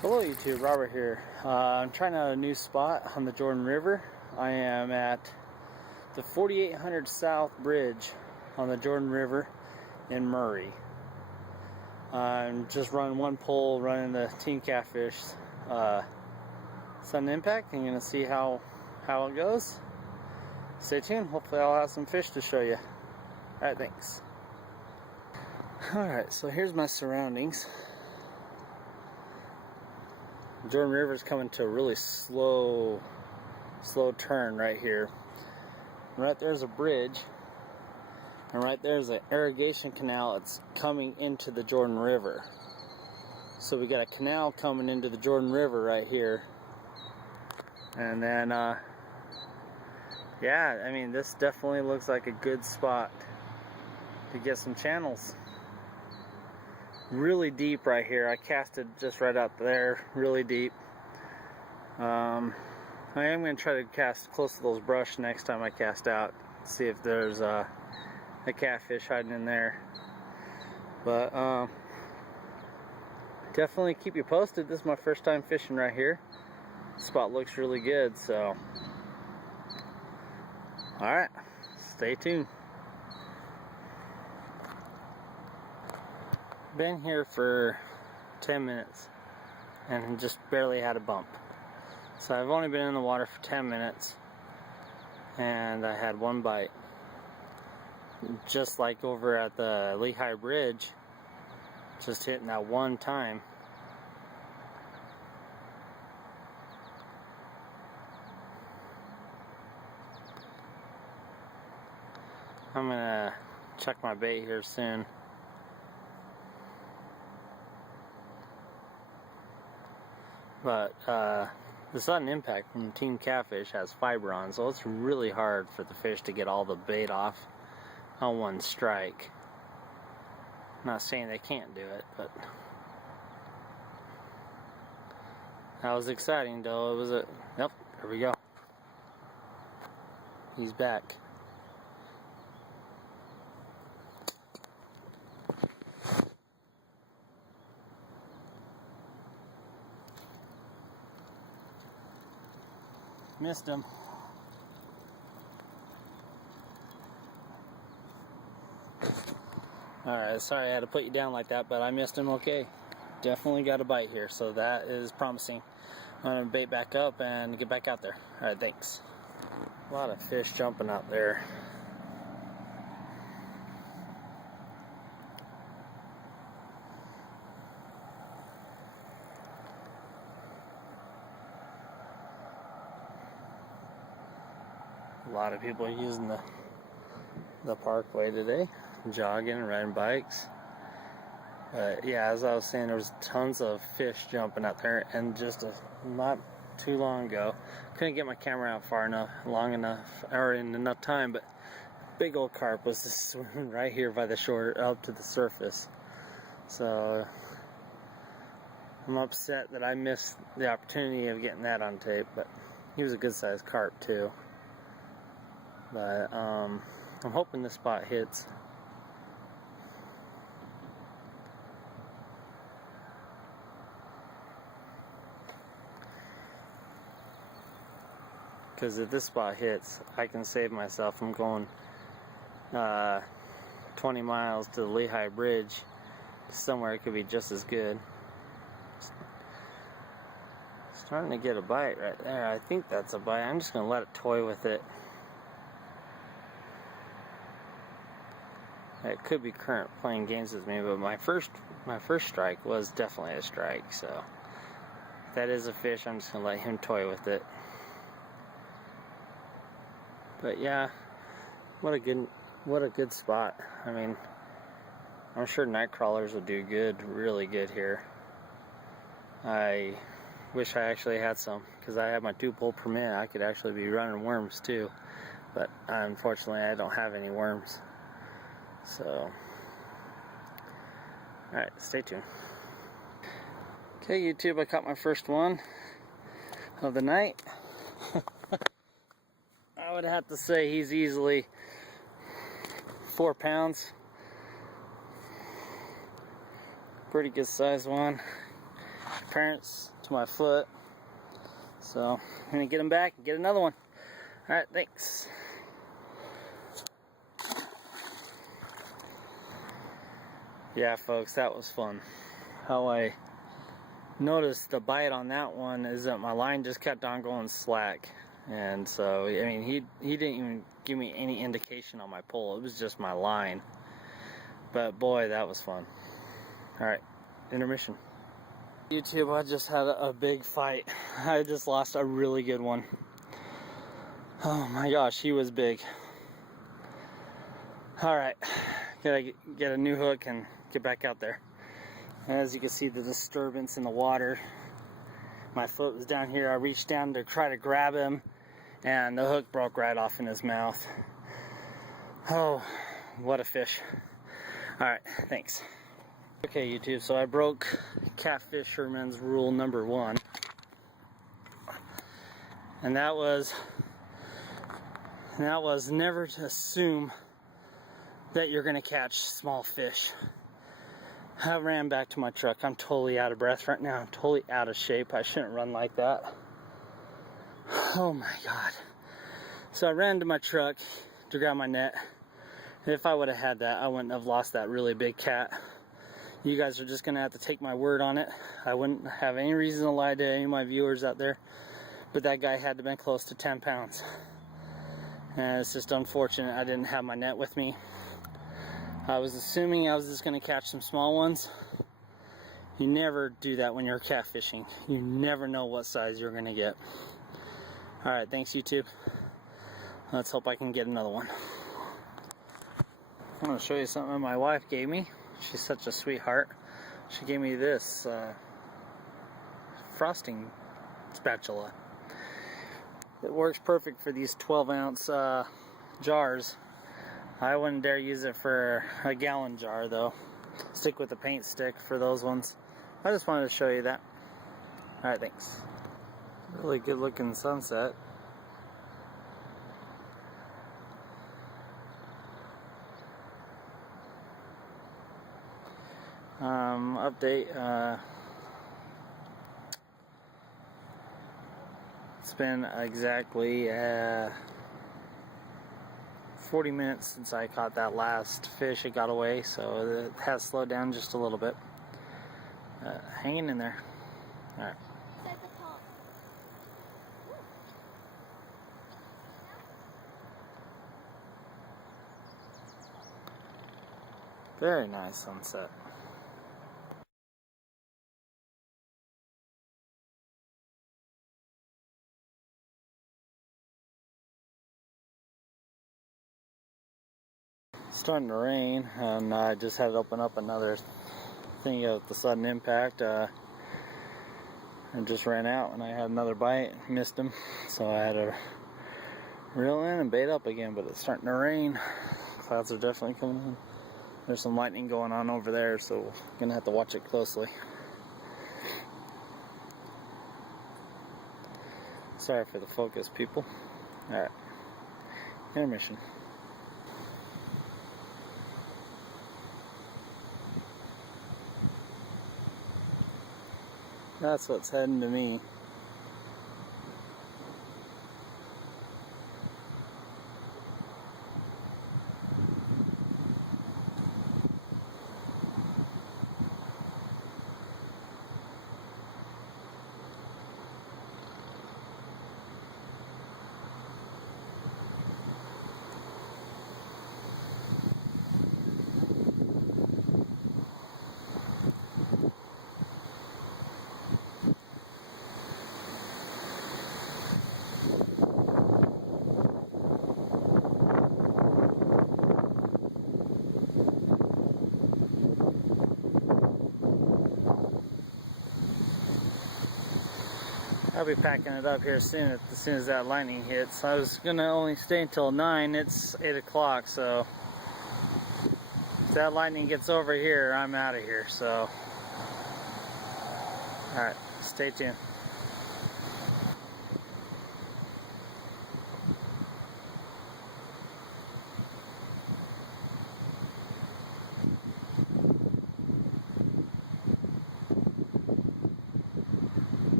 Hello YouTube, Robert here. I'm trying out a new spot on the Jordan River. I am at the 4800 South Bridge on the Jordan River in Murray. I'm just running one pole, running the Team Catfish sudden impact. I'm going to see how it goes. Stay tuned, hopefully I'll have some fish to show you. Alright, thanks. Alright, so here's my surroundings. Jordan River is coming to a really slow turn right here. Right there's a bridge, and right there's an irrigation canal that's coming into the Jordan River. So we got a canal coming into the Jordan River right here, and then yeah, I mean, this definitely looks like a good spot to get some channels. Really deep right here. I casted just right out there, really deep. I am going to try to cast close to those brush next time I cast out, see if there's a catfish hiding in there. But definitely keep you posted. This is my first time fishing right here. The spot looks really good, so alright, stay tuned. Been here for 10 minutes and just barely had a bump. So I've only been in the water for 10 minutes and I had one bite. Just like over at the Lehigh Bridge, just hitting that one time. I'm gonna check my bait here soon. But the sudden impact from Team Catfish has fiber on, so it's really hard for the fish to get all the bait off on one strike. I'm not saying they can't do it, but that was exciting though. It was a, yep, there we go. He's back. Missed him. Alright, sorry I had to put you down like that, but I missed him okay. Definitely got a bite here, so that is promising. I'm going to bait back up and get back out there. Alright, thanks. A lot of fish jumping out there. A lot of people are using the parkway today, jogging, riding bikes. Yeah, as I was saying, there was tons of fish jumping out there, and just not too long ago, couldn't get my camera out long enough, or in enough time, but big old carp was just swimming right here by the shore up to the surface. So I'm upset that I missed the opportunity of getting that on tape, but he was a good sized carp too. But I'm hoping this spot hits. Because if this spot hits, I can save myself from going 20 miles to the Lehigh Bridge, somewhere it could be just as good. Starting to get a bite right there. I think that's a bite. I'm just going to let it toy with it. It could be current playing games with me, but my first strike was definitely a strike. So if that is a fish, I'm just gonna let him toy with it. But yeah, what a good spot. I mean, I'm sure night crawlers would do good, really good here. I wish I actually had some, because I have my 2-pole permit. I could actually be running worms too, but unfortunately I don't have any worms. So, alright, stay tuned. Okay, YouTube, I caught my first one of the night. I would have to say he's easily 4 pounds. Pretty good size one. parents to my foot. So I'm gonna get them back and get another one. All right, thanks. Yeah, folks, that was fun. How I noticed the bite on that one is that my line just kept on going slack. And so, I mean, he didn't even give me any indication on my pull. It was just my line. But boy, that was fun. All right, intermission. YouTube, I just had a big fight. I just lost a really good one. Oh my gosh, he was big. All right, gotta get a new hook and get back out there. As you can see, the disturbance in the water. My foot was down here. I reached down to try to grab him, and the hook broke right off in his mouth. Oh, what a fish. All right, thanks. Okay, YouTube, so I broke catfisherman's rule number 1. And that was never to assume that you're gonna catch small fish. I ran back to my truck. I'm totally out of breath right now. I'm totally out of shape. I shouldn't run like that. Oh my God. So I ran to my truck to grab my net. If I would have had that, I wouldn't have lost that really big cat. You guys are just gonna have to take my word on it. I wouldn't have any reason to lie to any of my viewers out there, but that guy had to have been close to 10 pounds. And it's just unfortunate I didn't have my net with me. I was assuming I was just gonna catch some small ones. You never do that when you're catfishing. You never know what size you're gonna get. All right, thanks YouTube. Let's hope I can get another one. I'm gonna show you something my wife gave me. She's such a sweetheart. She gave me this frosting spatula. It works perfect for these 12-ounce jars. I wouldn't dare use it for a gallon jar though. Stick with the paint stick for those ones. I just wanted to show you that. Alright, thanks. Really good looking sunset. Update. It's been exactly 40 minutes since I caught that last fish. It got away, so it has slowed down just a little bit. Hanging in there. All right. Very nice sunset. It's starting to rain, and I just had to open up another thing of the sudden impact. And just ran out, and I had another bite, missed him, so I had to reel in and bait up again. But it's starting to rain. Clouds are definitely coming in. There's some lightning going on over there, so we're gonna have to watch it closely. Sorry for the focus, people. All right, intermission. That's what's heading to me. I'll be packing it up here soon as soon as that lightning hits. I was gonna only stay until 9. It's 8 o'clock, so if that lightning gets over here, I'm out of here. So, all right, stay tuned.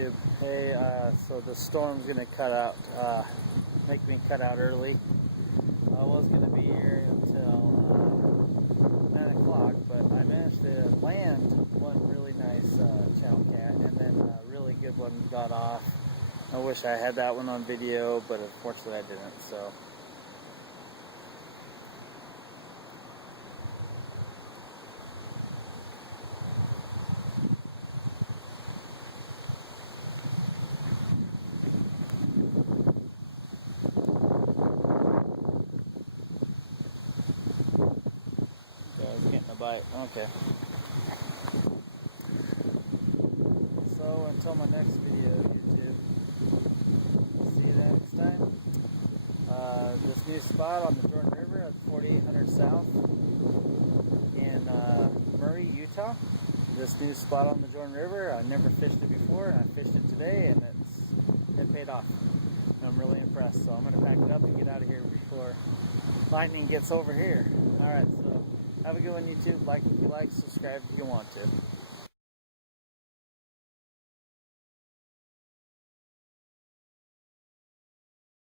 YouTube. Hey, so the storm's gonna make me cut out early. I was gonna be here until 9 o'clock, but I managed to land one really nice channel cat, and then a really good one got off. I wish I had that one on video, but unfortunately I didn't, so. I was getting a bite. Okay. So until my next video, YouTube. See you next time. This new spot on the Jordan River at 4800 South in Murray, Utah. This new spot on the Jordan River, I never fished it before, and I fished it today, and it paid off. I'm really impressed, so I'm going to pack it up and get out of here before lightning gets over here. Alright, so have a good one, YouTube. Like if you like, subscribe if you want to.